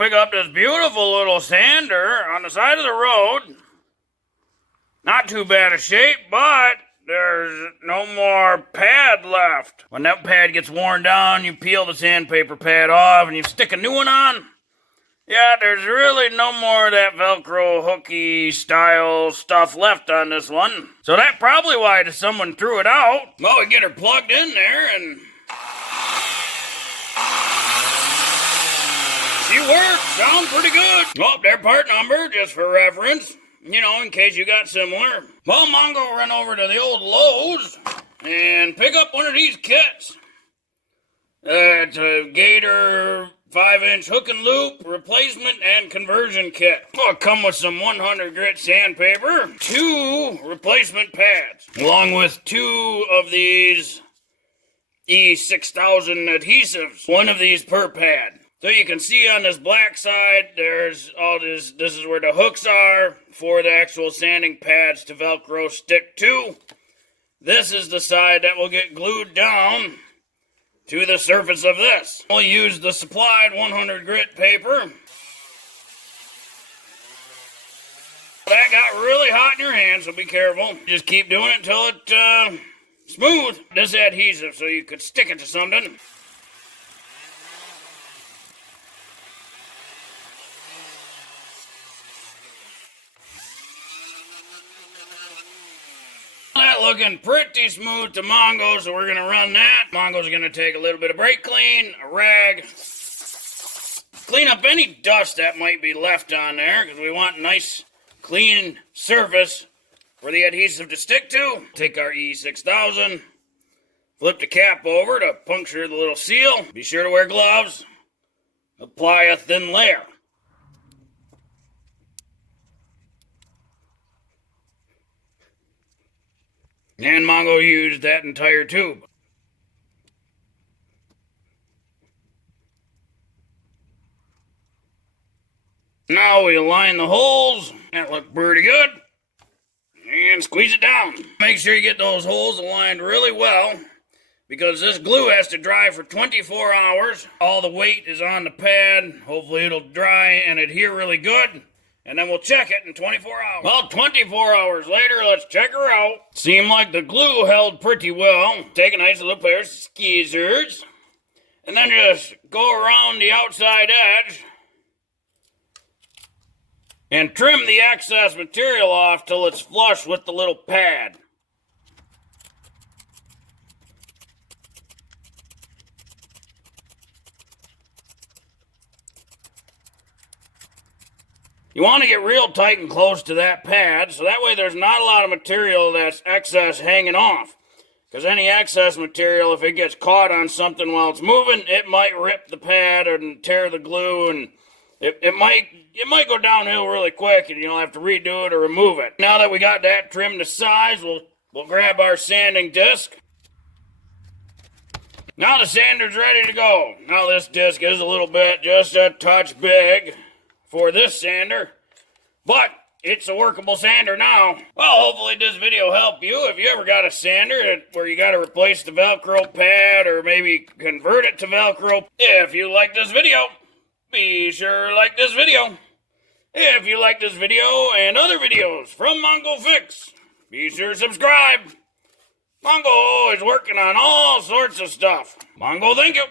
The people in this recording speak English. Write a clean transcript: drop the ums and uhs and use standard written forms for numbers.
pick up this beautiful little sander on the side of the road. Not too bad a shape, but there's no more pad left. When that pad gets worn down, you peel the sandpaper pad off and you stick a new one on. Yeah, there's really no more of that Velcro hooky style stuff left on this one. So that's probably why someone threw it out. Well, we get her plugged in there and she works. Sounds pretty good. Oh, their part number, just for reference. You know, in case you got similar. Well, Mongo run over to the old Lowe's and pick up one of these kits. It's a Gator 5-inch hook and loop replacement and conversion kit. It'll come with some 100 grit sandpaper, 2 replacement pads, along with 2 of these E6000 adhesives, 1 of these per pad. So you can see on this black side, there's all this is where the hooks are for the actual sanding pads to Velcro stick to. This is the side that will get glued down to the surface of this. We'll use the supplied 100 grit paper. That got really hot in your hand, so be careful. Just keep doing it until it's smooth. This adhesive, so you could stick it to something. That looking pretty smooth to Mongo, so we're going to run that. Mongo's going to take a little bit of brake clean, a rag, clean up any dust that might be left on there, because we want a nice, clean surface for the adhesive to stick to. Take our E6000, flip the cap over to puncture the little seal. Be sure to wear gloves. Apply a thin layer. And Mongo used that entire tube. Now we align the holes. That looked pretty good. And squeeze it down. Make sure you get those holes aligned really well, because this glue has to dry for 24 hours. All the weight is on the pad. Hopefully it'll dry and adhere really good. And then we'll check it in 24 hours. Well, 24 hours later, let's check her out. Seemed like the glue held pretty well. Take a nice little pair of scissors. And then just go around the outside edge. And trim the excess material off till it's flush with the little pad. You want to get real tight and close to that pad, so that way there's not a lot of material that's excess hanging off. Because any excess material, if it gets caught on something while it's moving, it might rip the pad and tear the glue, and it might go downhill really quick, and you'll have to redo it or remove it. Now that we got that trimmed to size, we'll grab our sanding disc. Now the sander's ready to go. Now this disc is a little bit, just a touch big for this sander, but it's a workable sander now. Well, hopefully this video helped you. If you ever got a sander where you got to replace the Velcro pad or maybe convert it to Velcro, if you like this video, be sure to like this video. If you like this video and other videos from Mongo Fix, be sure to subscribe. Mongo is working on all sorts of stuff. Mongo, thank you.